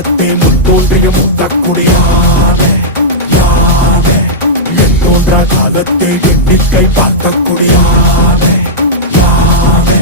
காலத்தே முன் தோன்றிய மூத்தக்குடியானே யானே என் தோன்றா காலத்தே எண்ணிக்கை பார்த்தக்குடியானே யானே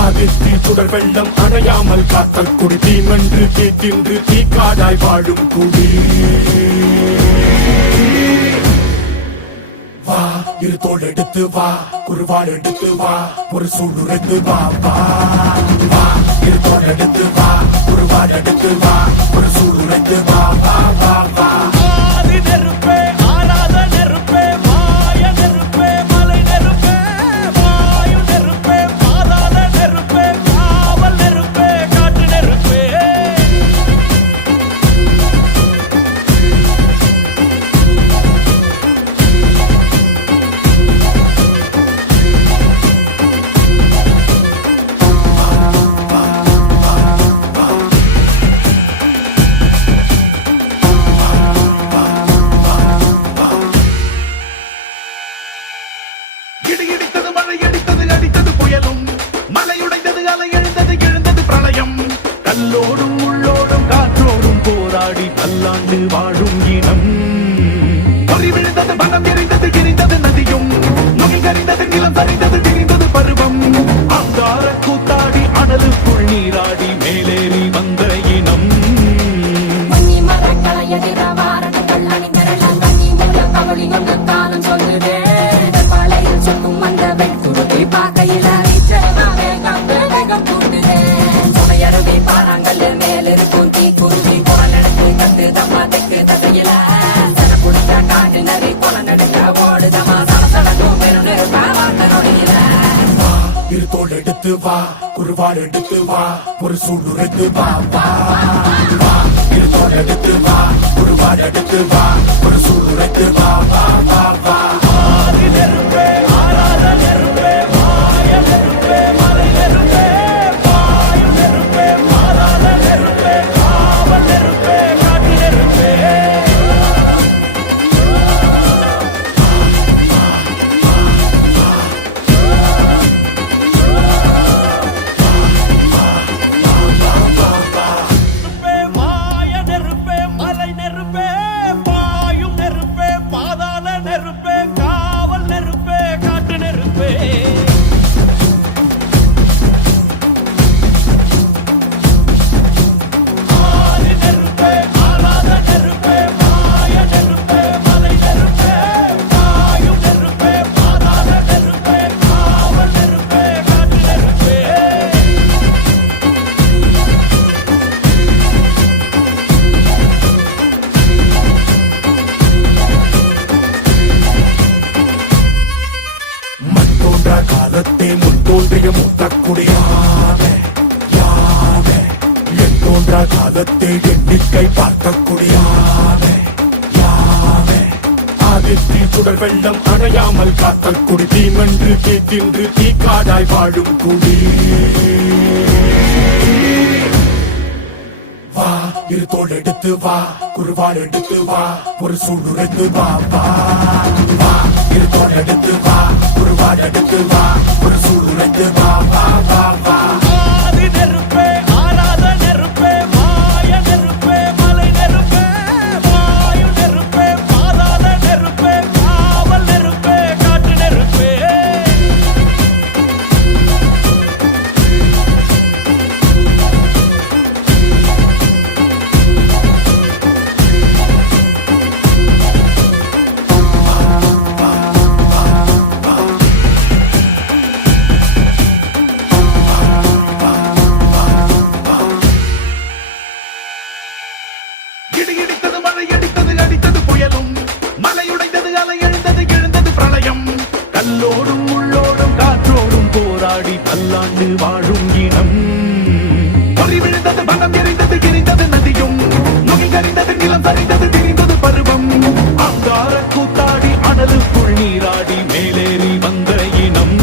ஆதித்தி சுடர் வெள்ளம் அணையாமல் காத்தல் குடி தீமென்று தீத்தின்று தீக்காடாய் வாழும் குடி வா இரு தோள் எடுத்து வா குருவாள் எடுத்து வா ஒரு சூடுரைத்து வா வா வா இரு தோள் எடுத்து வா குருவாள் எடுத்து வா ஒரு சூடுரைத்து வா வா வா வா கல்லோடும் உள்ளோடும் காற்றோடும் போராடி பல்லாண்டு வாழும் இனம் பொறி விழுந்தது மனம் எரிந்தது எரிந்தது நதியும் முகில் கரிந்தது நிலம் சரிந்தது திரிந்தது பருவம் அங்கார கூத்தாடி அனலுக்குள் நீராடி மேலேறி வந்த இனம் காலம் சொல்லுதே பழையில் சுக்கும் அந்த வெண்குருதி பார்க்கையில பாறாங்கல் மேலிருக்கும் தீ குருவி குரல் எடுத்து கத்து தம்மா தெக்கு தசையில சன குடிச்ச காட்டு நரி குளம் நடுக்க ஓடுதமா சடசடக்கும் பெரும் நெருப்ப வார்த்த நொடியில இரு தோள் எடுத்து வா குருவாள் எடுத்து வா ஒரு சூடுரைத்து வா வா வா இரு தோள் எடுத்து வா குருவாள் எடுத்து வா ஒரு சூடுரைத்து வா வா வா வா நெருப்பே ஆராத நெருப்பே மாய நெருப்பே மலை நெருப்பே காலத்தே முன் தோன்றிய மூத்தக்குடியானே யானே என் தோன்றா காலத்தே எண்ணிக்கை பார்த்தக்குடியானே யானே ஆதித்தி சுடர் வெள்ளம் அணையாமல் காத்தல் குடி தீமென்று தீத்தின்று தீக்காடாய் வாழும் குடி வா இரு தோள் எடுத்து வா குருவாள் எடுத்து வா ஒரு சூடுரைத்து வா வா வா இரு தோள் எடுத்து வா குருவாள் எடுத்து வா ஒரு சூடுரைத்து வா வா வா வா நெருப்பே ஆராத நெருப்பே மாய நெருப்பே மலை நெருப்பே வாயு நெருப்பே பாதாள நெருப்பே காவல் நெருப்பே காட்டு நெருப்பே கல்லோடும் உள்ளோடும் காற்றோடும் போராடி பல்லாண்டு வாழும் இனம் பொறி விழுந்தது மனம் எரிந்தது எரிந்தது நதியும் முகில் கரிந்தது நிலம் சரிந்தது திரிந்தது பருவம் அங்கார கூத்தாடி அனலுக்குள் நீராடி மேலேறி வந்த இனம்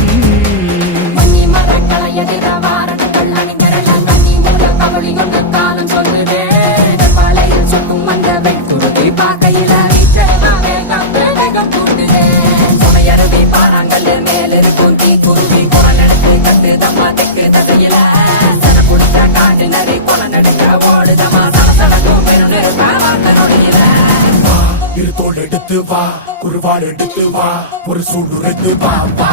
காலம் சொல்லுதே பழையில் சுக்கும் அந்த வெண்குருதி பார்க்கையில பாறாங்கல் மேலிருக்கும் தீ குருவி குரல் எடுத்து கத்து தம்மா தெக்கு தசையில சன குடிச்ச காட்டு நரி குளம் நடுக்க ஓடுதமா சடசட எடுத்து வா குருவாள் எடுத்து வா ஒரு சூளுரைத்து வா வா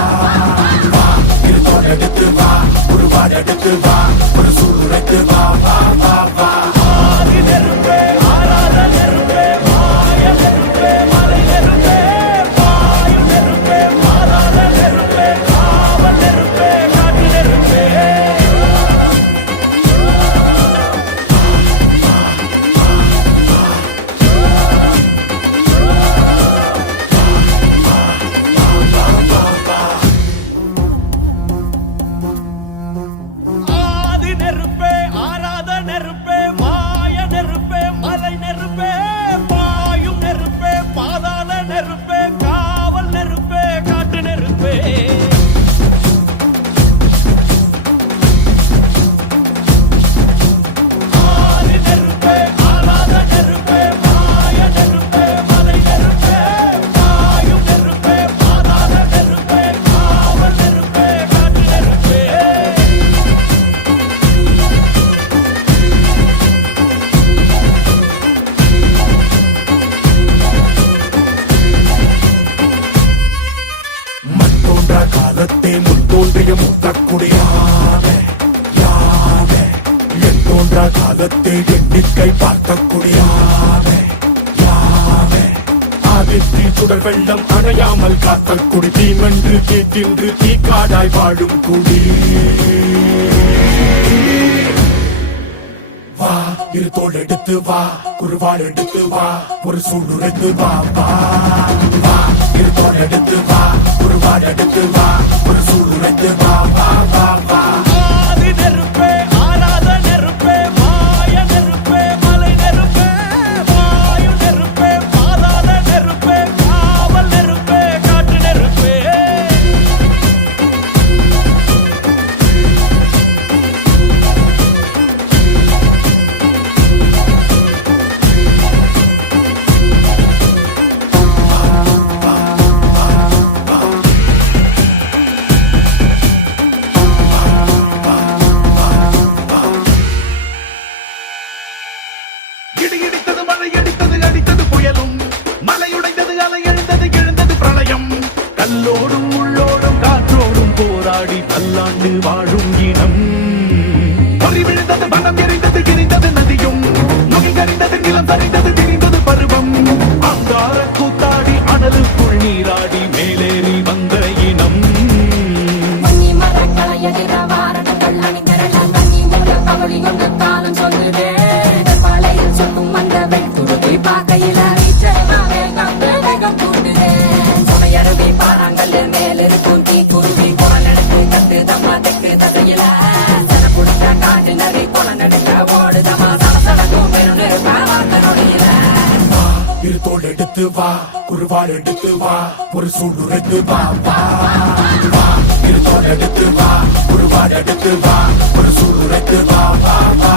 வா இருத்தோள் எடுத்து வா குருவாள் எடுத்து வா ஒரு சூளுரைத்து வா வா வா வா ஆதி நெருப்பே ஆராத நெருப்பே மாய நெருப்பே மலை நெருப்பே வாயு நெருப்பே மாறாத நெருப்பே காவல் நெருப்பே காட்டு நெருப்பே ஆதி நெருப்பே ஆராத நெருப்பே மாய நெருப்பே மலை நெருப்பே பாயும் நெருப்பே பாதாள நெருப்பே காவல் நெருப்பே காட்டு நெருப்பே ஆதி நெருப்பே ஆராத நெருப்பே மாய நெருப்பே மலை நெருப்பே பாயும் நெருப்பே பாதாள நெருப்பே காவல் நெருப்பே காட்டு நெருப்பே மண் தோன்றா காலத்தே முன் தோன்றிய முத்தக்குடியான யானே என் தோன்றா காலத்தே எண்ணிக்கை பார்க்கக்கூடியான யானே ஆதித்தி சுடர் வெள்ளம் அணையாமல் காத்த குடி தீமென்று தீத்தின்று தீக்காடாய் வாழும் குடி வா இரு தோள் எடுத்து வா குருவாள் எடுத்து வா ஒரு சூளுரைத்து வா வா வா இரு தோள் எடுத்து வா குருவாள் எடுத்து வா ஒரு சூளுரைத்து வா வா வா வா ஆதி நெருப்பே ஆராத நெருப்பே மாய நெருப்பே மலை நெருப்பே வாயு நெருப்பே பாதாள நெருப்பே காவல் நெருப்பே காட்டு நெருப்பே இடி இடித்தது மழை அடித்தது அடித்தது புயலும் மலையுடைந்தது அலை எழுந்தது எழுந்தது பிரளயம் கல்லோடும் உள்ளோடும் காற்றோடும் போராடி பல்லாண்டு வாழும் இனம் பொறி விழுந்தது பணம் எரிந்தது எரிந்தது நதியும் நுகை கரிந்தது நிலம் சரிந்தது திரிந்தது பருவம் அங்கார கூத்தாடி அனலுக்குள் நீராடி மேலேறி வந்த இனம் மணி மரங்களை எதிர வாரணங்கள் அணிந்திரள தண்ணி மூல கவலி கொண்டு காலம் சொல்லுதே பழையில் சொக்கும் அந்த வெண்குடுக்கை பார்க்கையில வீச்சமாவே கண்டு வேகம் கூட்டுதே சுமையருவி பாறாங்கல் மேலிருக்கும் தீ குருவி குரல் எடுத்து கத்து தம்மா தெக்கு தசையில சன குடுத்த காட்டு நரி குளம் நடுக்க ஓடுதமா சலசலக்கும் பெரும் நெருப்பா வார்த்த நொடியில இரு தோள் எடுத்து வா குருவாள் எடுத்து வா ஒரு சூளுரைத்து வா வா வா இரு தோள் எடுத்து வா குருவாள் எடுத்து வா ஒரு சூளுரைத்து வா வா வா